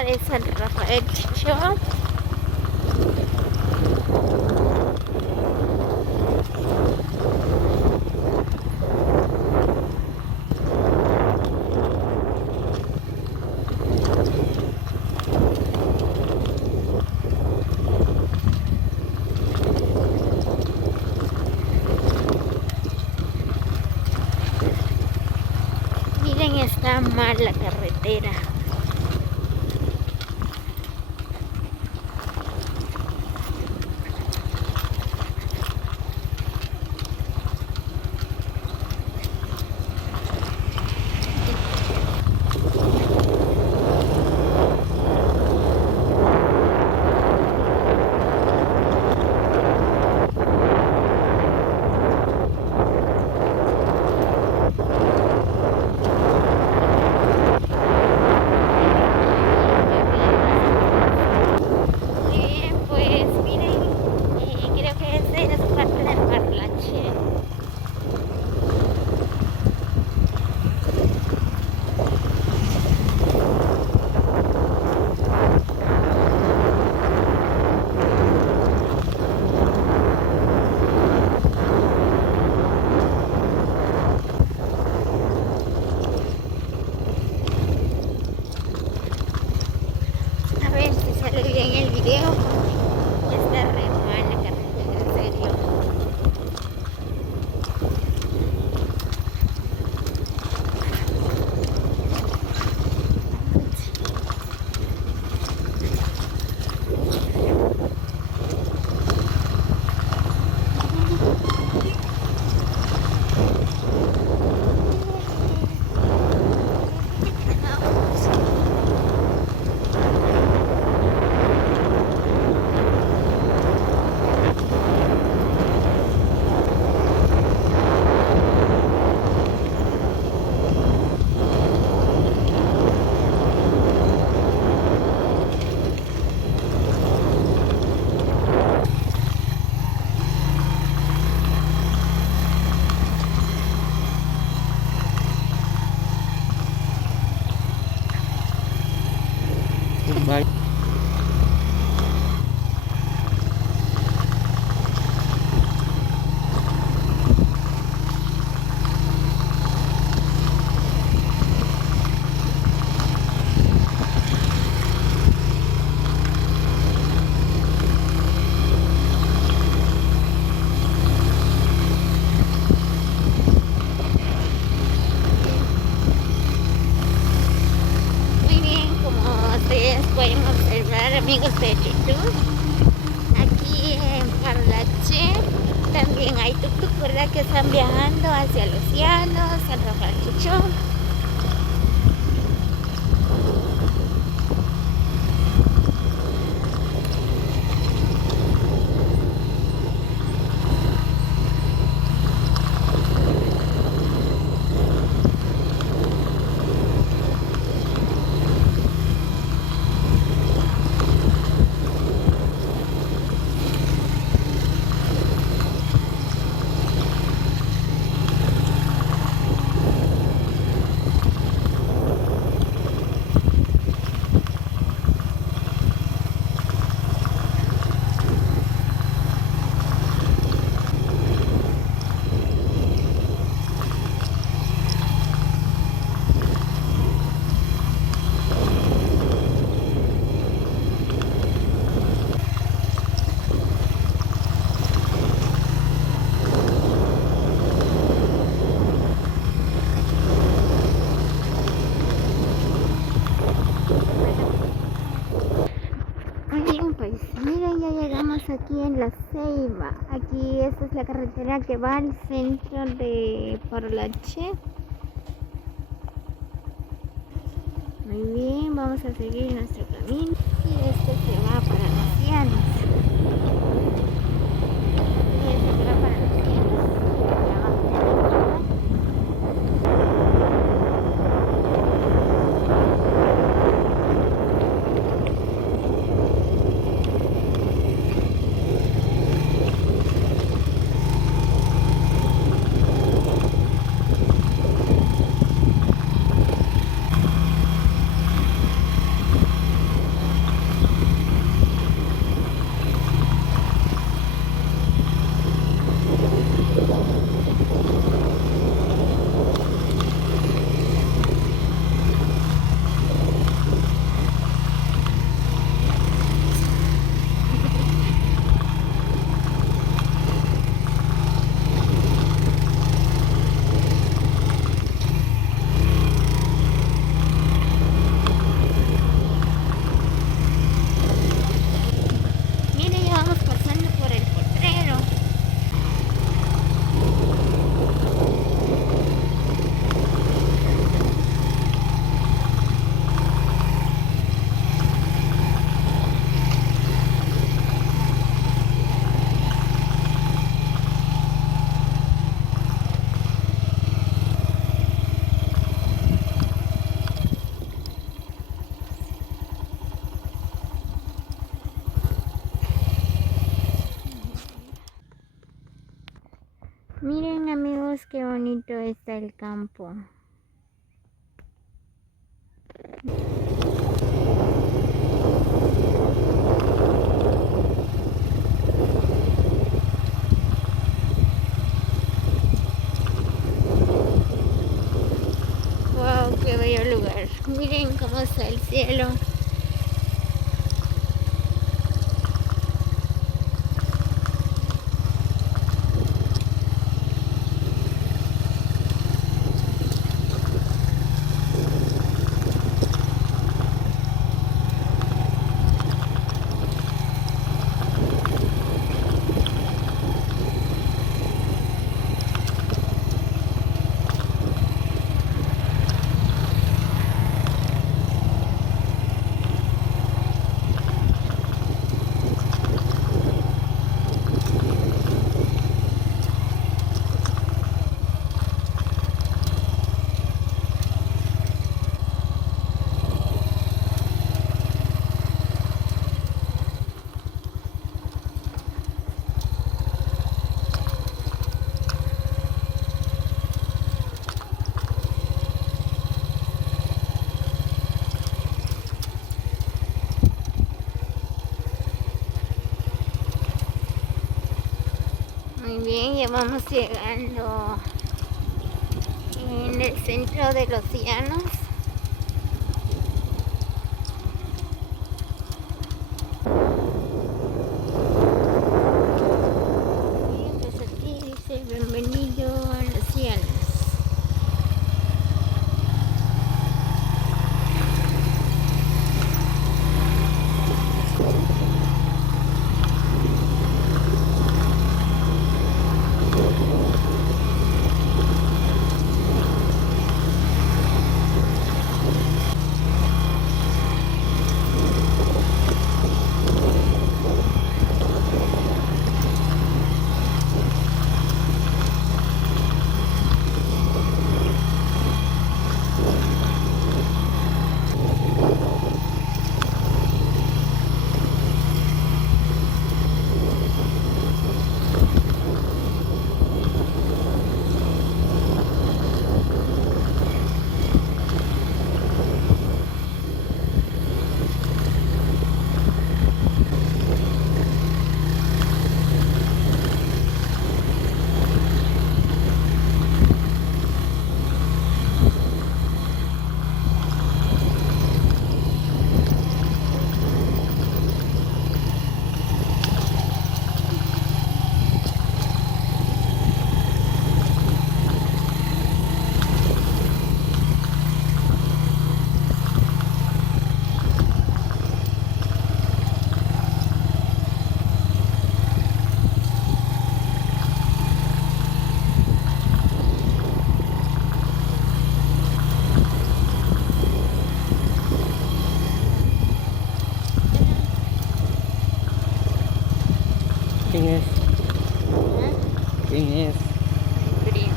carretera de San Rafael Chichón. Miren, está mal la carretera. Pues miren, creo que esta es parte del Parlache. A ver si sale bien el video. Ya está re mal la carretera, en serio. Bye. Muy bien, como ustedes pueden observar, amigos de YouTube, aquí en Parlache también hay tuk-tuk, ¿verdad? Que están viajando hacia los llanos, San Rafael Chichón. Muy bien, pues miren, ya llegamos aquí en La Ceiba. Aquí esta es la carretera que va al centro de Parlache. Muy bien, vamos a seguir nuestro camino. Y este se va para los llanos. Y este se va para los llanos. Ya vamos a ver. Miren amigos, qué bonito está el campo. Wow, qué bello lugar. Miren cómo está el cielo. Muy bien, ya vamos llegando en el centro de los llanos. Y pues aquí dice bienvenido a los llanos. ¿Quién es? ¿Ah? ¿Quién es? Mi primo.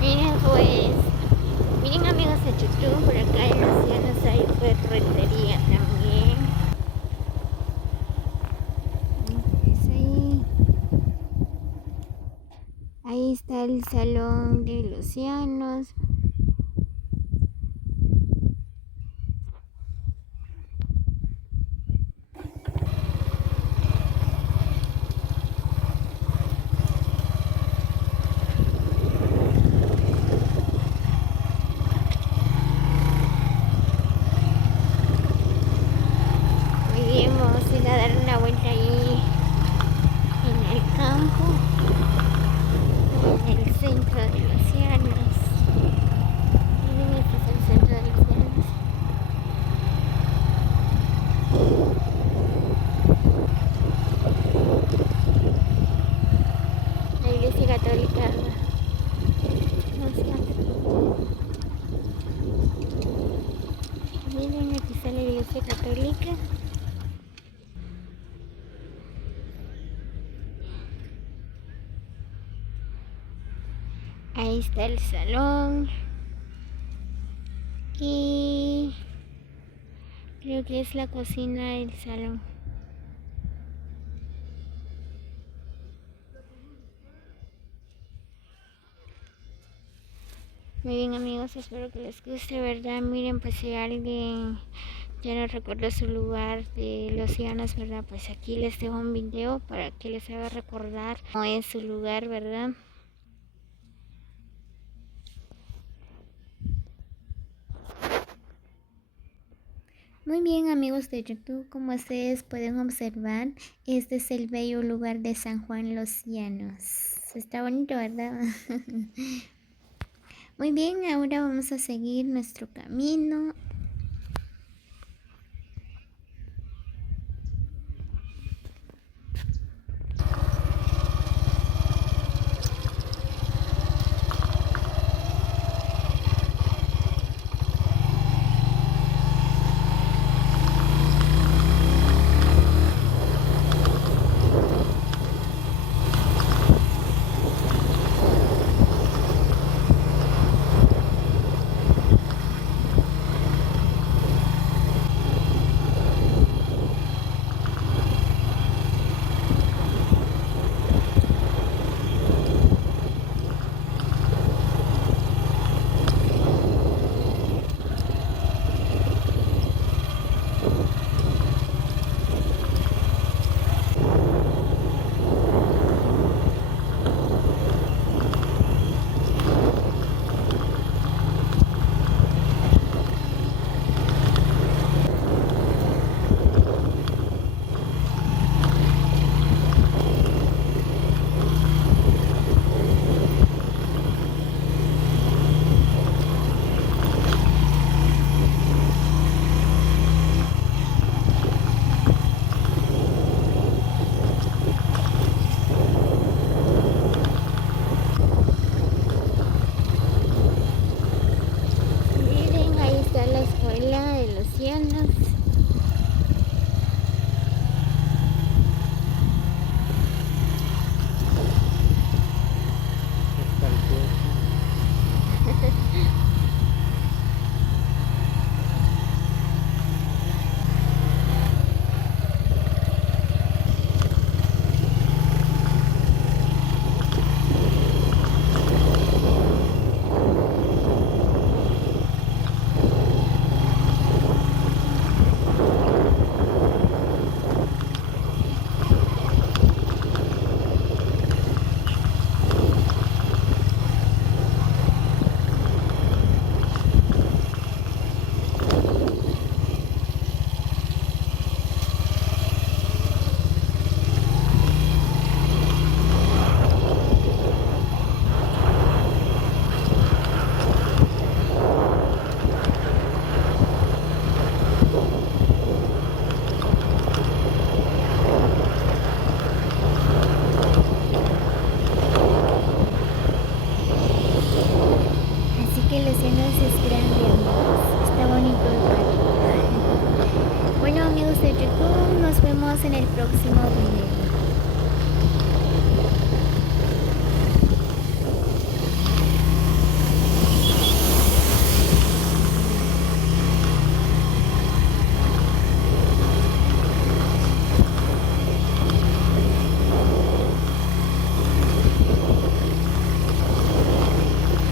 Miren pues, miren amigos de YouTube, por acá en los llanos hay ferretería también. Pues ahí está el salón de los llanos. Muy bien, vamos a ir a dar una vuelta ahí en el campo, en el centro de los llanos. Miren, este es el centro de los llanos. Ahí está el salón. Y creo que es la cocina del salón. Muy bien, amigos, espero que les guste, ¿verdad? Miren, pues si alguien ya no recuerda su lugar de los Llanos, ¿verdad? Pues aquí les dejo un video para que les haga recordar cómo es su lugar, ¿verdad? Muy bien, amigos de YouTube, como ustedes pueden observar, este es el bello lugar de San Juan Los Llanos. Está bonito, ¿verdad? Muy bien, ahora vamos a seguir nuestro camino. Miren, ahí está la escuela de Los Llanos. Así que Los Llanos es grande, amigos. Está bonito el parque. Bueno, amigos de YouTube, nos vemos en el próximo video.